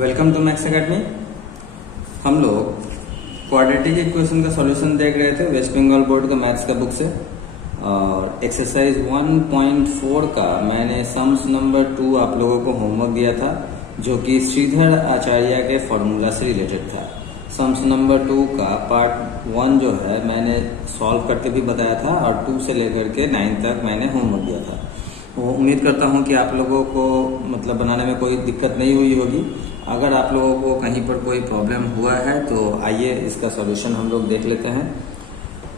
Welcome to maths academy. हम लोग quadratic equation का सॉल्यूशन देख रहे थे वेस्ट बंगाल बोर्ड का मैथ्स का बुक से, और एक्सरसाइज 1.4 का मैंने सम्स नंबर 2 आप लोगों को होमवर्क दिया था, जो कि श्रीधर आचार्य के फॉर्मूला से रिलेटेड था। सम्स नंबर 2 का पार्ट 1 जो है मैंने सॉल्व करके भी बताया था, और 2 से लेकर के 9 तक मैंने होमवर्क दिया था। तो उम्मीद करता हूँ कि आप लोगों को मतलब बनाने में कोई दिक्कत नहीं हुई होगी। अगर आप लोगों को कहीं पर कोई प्रॉब्लम हुआ है तो आइए इसका सॉल्यूशन हम लोग देख लेते हैं।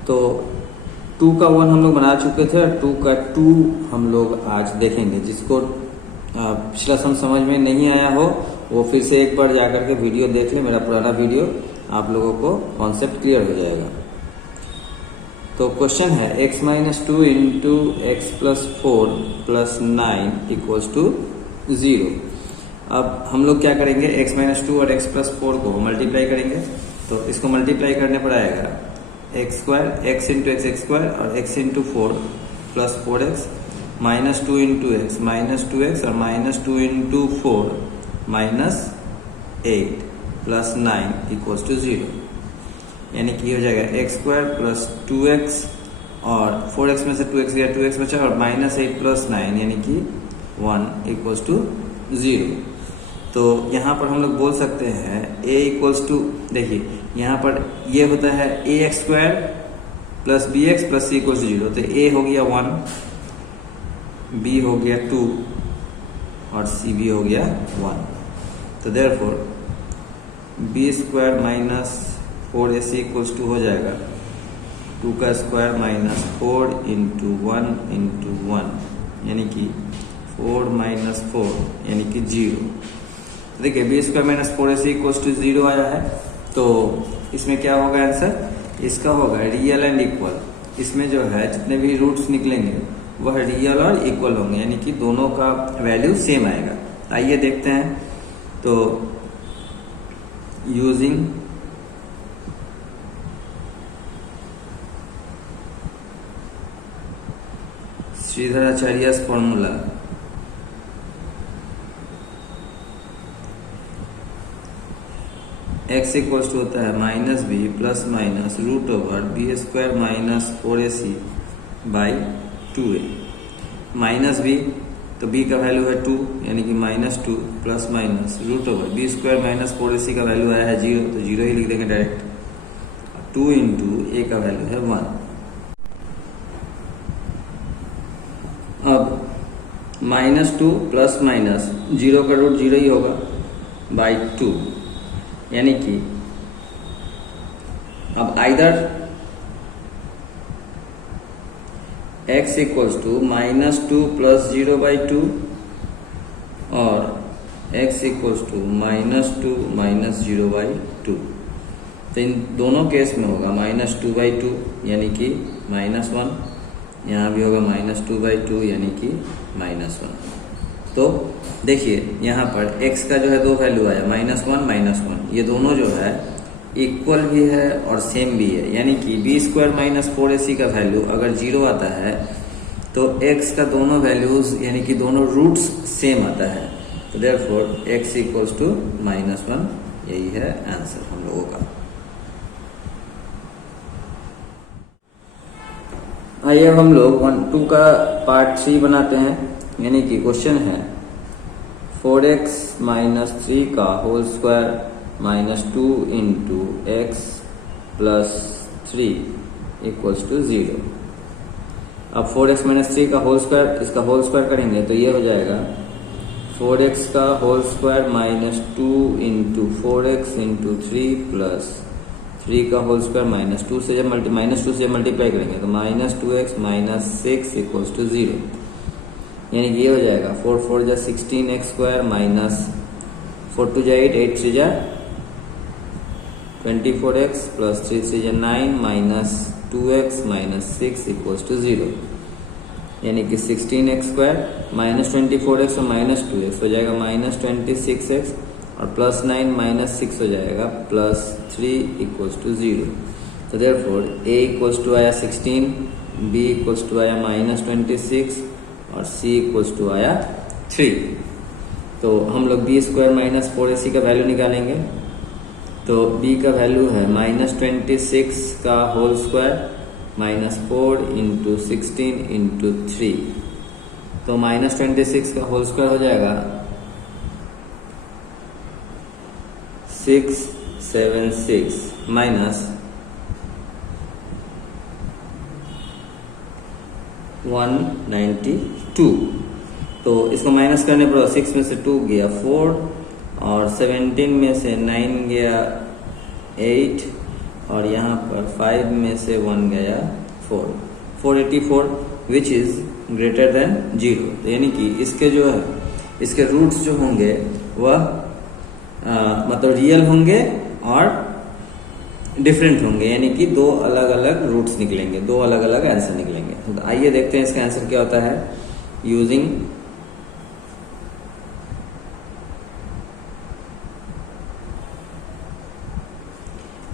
तो 2 का 1 हम लोग बना चुके थे, और 2 का 2 हम लोग आज देखेंगे। जिसको पिछला सम समझ में नहीं आया हो वो फिर से एक बार जाकर के वीडियो देख ले, मेरा पुराना वीडियो, आप लोगों को कॉन्सेप्ट क्लियर हो जाएगा। तो क्वेश्चन है x minus 2 into x plus 4 plus 9 equals to 0। अब हम लोग क्या करेंगे, x माइनस 2 और x प्लस 4 को मल्टीप्लाई करेंगे। तो इसको मल्टीप्लाई करने पर आएगा x square, x into x x square, और x into 4 plus 4x, minus 2 into x minus 2x, और minus 2 into 4 minus 8 plus 9 equals to 0। यानी कि हो जाएगा एक्स स्क्वायर प्लस 2x, और 4x में से 2x गया, 2x बचा, और माइनस 8 प्लस 9 यानी कि 1 इक्वल्स टू 0। तो यहाँ पर हम लोग बोल सकते हैं a इक्वल्स टू, देखिए यहाँ पर ये होता है a x square plus b x plus c equals to 0। तो a हो गया 1, b हो गया 2, और c भी हो गया 1। तो therefore B square minus 4ac equals to हो जाएगा 2 का स्क्वायर माइनस 4 इंटू 1 इंटू 1, यानी कि 4 माइनस 4 यानी कि 0। तो देखिए B square minus 4ac equals to 0 आया है। तो इसमें क्या होगा आंसर, इसका होगा रियल एंड इक्वल। इसमें जो है जितने भी रूट्स निकलेंगे वह रियल और इक्वल होंगे, यानी कि दोनों का वैल्यू सेम आएगा। आइए देखते हैं। तो using Shridhar Acharya formula, x equals to होता है minus B plus minus root over B square minus 4ac by 2a। Minus B, तो b का वैल्यू है 2, यानी कि minus 2 plus minus root over B square minus 4ac का वैल्यू आया है 0, तो 0 ही लिख देंगे डायरेक्ट। 2 इंटू a का वैल्यू है 1। अब माइनस 2 प्लस माइनस 0 का रूट 0 ही होगा बाई 2, यानी कि अब either x equals to minus 2 plus 0 by 2, और x equals to minus 2 minus 0 by 2। तो इन दोनों केस में होगा माइनस 2 बाई 2 यानी कि माइनस 1, यहाँ भी होगा माइनस 2 बाई 2 यानी कि माइनस 1। तो देखिए यहाँ पर x का जो है दो वैल्यू आया, माइनस 1 माइनस 1। ये दोनों जो है इक्वल भी है और सेम भी है, यानी कि बी स्क्वायर माइनस 4ac का वैल्यू अगर 0 आता है तो x का दोनों वैल्यूज यानी कि दोनों रूट्स सेम आता है। तो therefore x equals to minus 1, यही है आंसर हम लोगों का। आइए अब हम लोग 1-2 का पार्ट 3 बनाते हैं। यानी कि क्वेश्चन है 4x माइनस 3 का whole square minus 2 into x plus 3 equals to 0। अब 4x माइनस 3 का होल स्क्वायर, इसका होल स्क्वायर करेंगे तो ये हो जाएगा 4x का whole square minus 2 into 4x into 3 plus 3 का होल स्क्वायर माइनस 2 से जब मल्टीप्लाई करेंगे तो minus 2x minus 6 equals to 0। यानी कि ये हो जाएगा 4 4 जा 16x स्क्वायर माइनस 4 2 जा 8 8 3 जा 24x प्लस 3 3 जा 9 minus 2x minus 6 equals to 0। यानी कि 16x स्क्वायर माइनस 24x और माइनस 2x हो जाएगा माइनस 26x, और प्लस 9 माइनस 6 हो जाएगा प्लस 3 इक्वल्स टू 0। तो देयरफॉर a इक्वल्स टू आया 16, b इक्वल्स टू आया माइनस 26, और c इक्वल्स टू आया 3। तो हम लोग बी स्क्वायर माइनस 4ac का वैल्यू निकालेंगे। तो b का वैल्यू है -26 का होल स्क्वायर -4 इंटू 16 इंटू 3। तो -26 का होल स्क्वायर हो जाएगा 676 माइनस 192। तो इसको माइनस करने पर 6 में से 2 गया 4 और 17 में से 9 गया 8 और यहाँ पर 5 में से 1 गया 4, 484 विच इज ग्रेटर देन 0। तो यानी कि इसके जो है इसके रूट्स जो होंगे वह मतलब रियल होंगे और डिफरेंट होंगे, यानी कि दो अलग अलग रूट्स निकलेंगे, दो अलग अलग आंसर निकलेंगे। तो आइए देखते हैं इसका आंसर क्या होता है using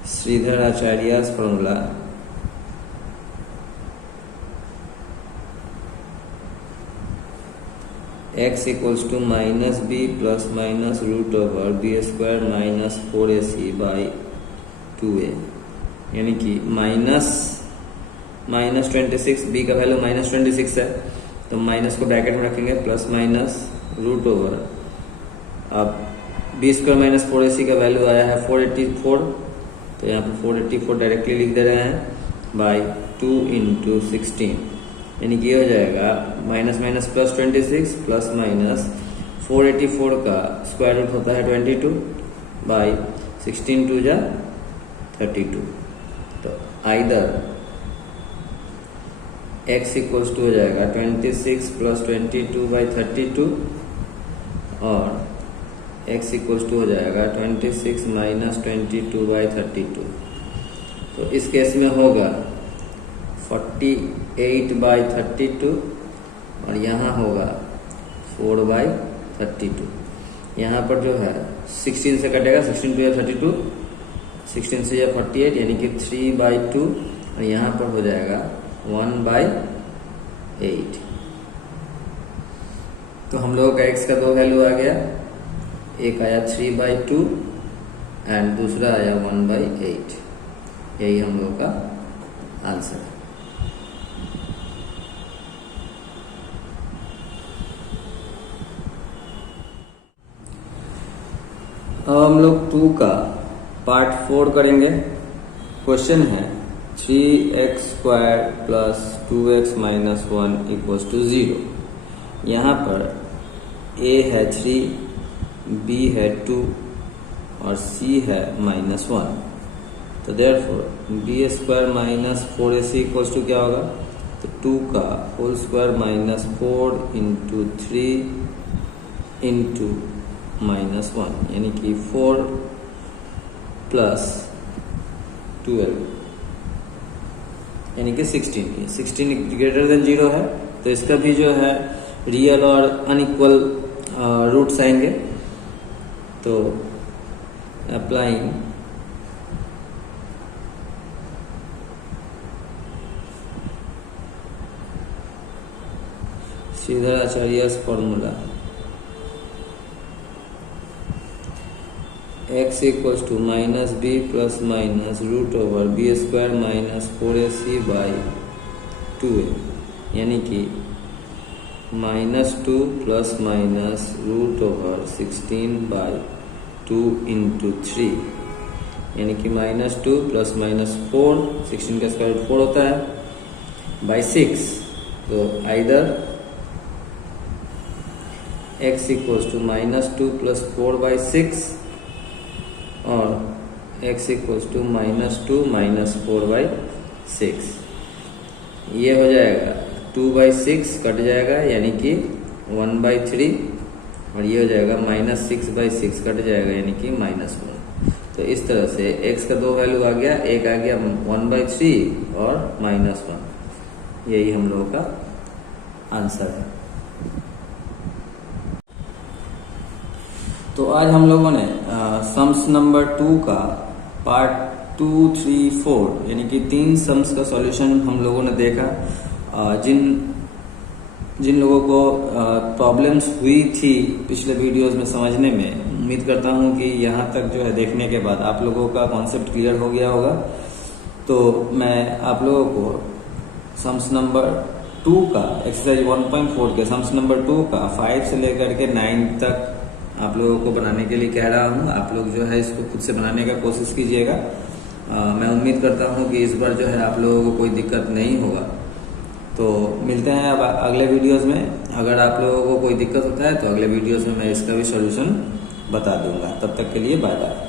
Shridhar Acharya's formula. x equals to minus B plus minus root over B square minus 4ac by 2a, यानी कि -26 बी का वैल्यू -26 है तो माइनस को ब्रैकेट में रखेंगे प्लस माइनस रूट ओवर, अब बी स्क्वायर माइनस 4ac का वैल्यू आया है 484, तो यहाँ पर 484 डायरेक्टली लिख दे रहे हैं बाई 2 इंटू 16, यानी कि ये हो जाएगा minus minus plus 26 plus minus 484 का स्क्वायर रूट होता है 22 बाई 16 2 जा 32। तो आइदर x इक्वल्स टू हो जाएगा 26 प्लस 22 बाई 32 और x इक्वल्स टू हो जाएगा 26 माइनस 22 बाई 32। तो इस केस में होगा 48 बाई 32 और यहाँ होगा 4 बाई 32। यहाँ पर जो है 16 से कटेगा, 16 2 या 32, 16 से या 48 यानी कि 3 बाई 2 और यहाँ पर हो जाएगा 1 बाई 8। तो हम लोगों का x का दो वैल्यू आ गया, एक आया 3 बाई 2 एंड दूसरा आया 1 बाई 8। यही हम लोगों का आंसर है। अब हम लोग 2 का पार्ट 4 करेंगे। क्वेश्चन है 3x square plus 2x minus 1 equals to 0। यहाँ पर a है 3, b है 2 और c है -1। तो therefore b square minus 4ac equals to क्या होगा, तो 2 का whole square minus 4 into 3 into -1, यानी कि 4 प्लस 12 यानी कि 16 ग्रेटर देन 0 है। तो इसका भी जो है रियल और अनइक्वल रूट्स आएंगे। तो applying Shridhar Acharya's formula, x equals to minus B plus minus root over B square minus 4ac by 2a, यानी कि -2 plus minus root over 16 by 2 into 3, यानी कि -2 प्लस माइनस 4, 16 का स्क्वायर रूट 4 होता है, बाई 6। तो either x equals to -2 plus 4 by 6 और x equals to -2 minus 4 by 6। ये हो जाएगा 2 बाई 6 कट जाएगा यानी कि 1 बाई 3 और ये हो जाएगा -6 बाई 6 कट जाएगा यानी कि -1। तो इस तरह से x का दो वैल्यू आ गया, एक आ गया 1 बाई 3 और -1। यही हम लोगों का आंसर है। तो आज हम लोगों ने सम्स नंबर 2 का पार्ट 2, 3, 4 यानी कि 3 सम्स का सॉल्यूशन हम लोगों ने देखा। जिन जिन लोगों को प्रॉब्लम्स हुई थी पिछले वीडियोस में समझने में, उम्मीद करता हूं कि यहाँ तक जो है देखने के बाद आप लोगों का कॉन्सेप्ट क्लियर हो गया होगा। तो मैं आप लोगों को सम्स नंबर 2 का एक्सरसाइज 1.4 के सम्स नंबर 2 का 5 से लेकर के 9 तक आप लोगों को बनाने के लिए कह रहा हूँ। आप लोग जो है इसको खुद से बनाने का कोशिश कीजिएगा। मैं उम्मीद करता हूँ कि इस बार जो है आप लोगों को कोई दिक्कत नहीं होगा। तो मिलते हैं अब अगले वीडियोस में। अगर आप लोगों को कोई दिक्कत होता है तो अगले वीडियोस में मैं इसका भी सॉल्यूशन बता दूंगा। तब तक के लिए बाय बाय।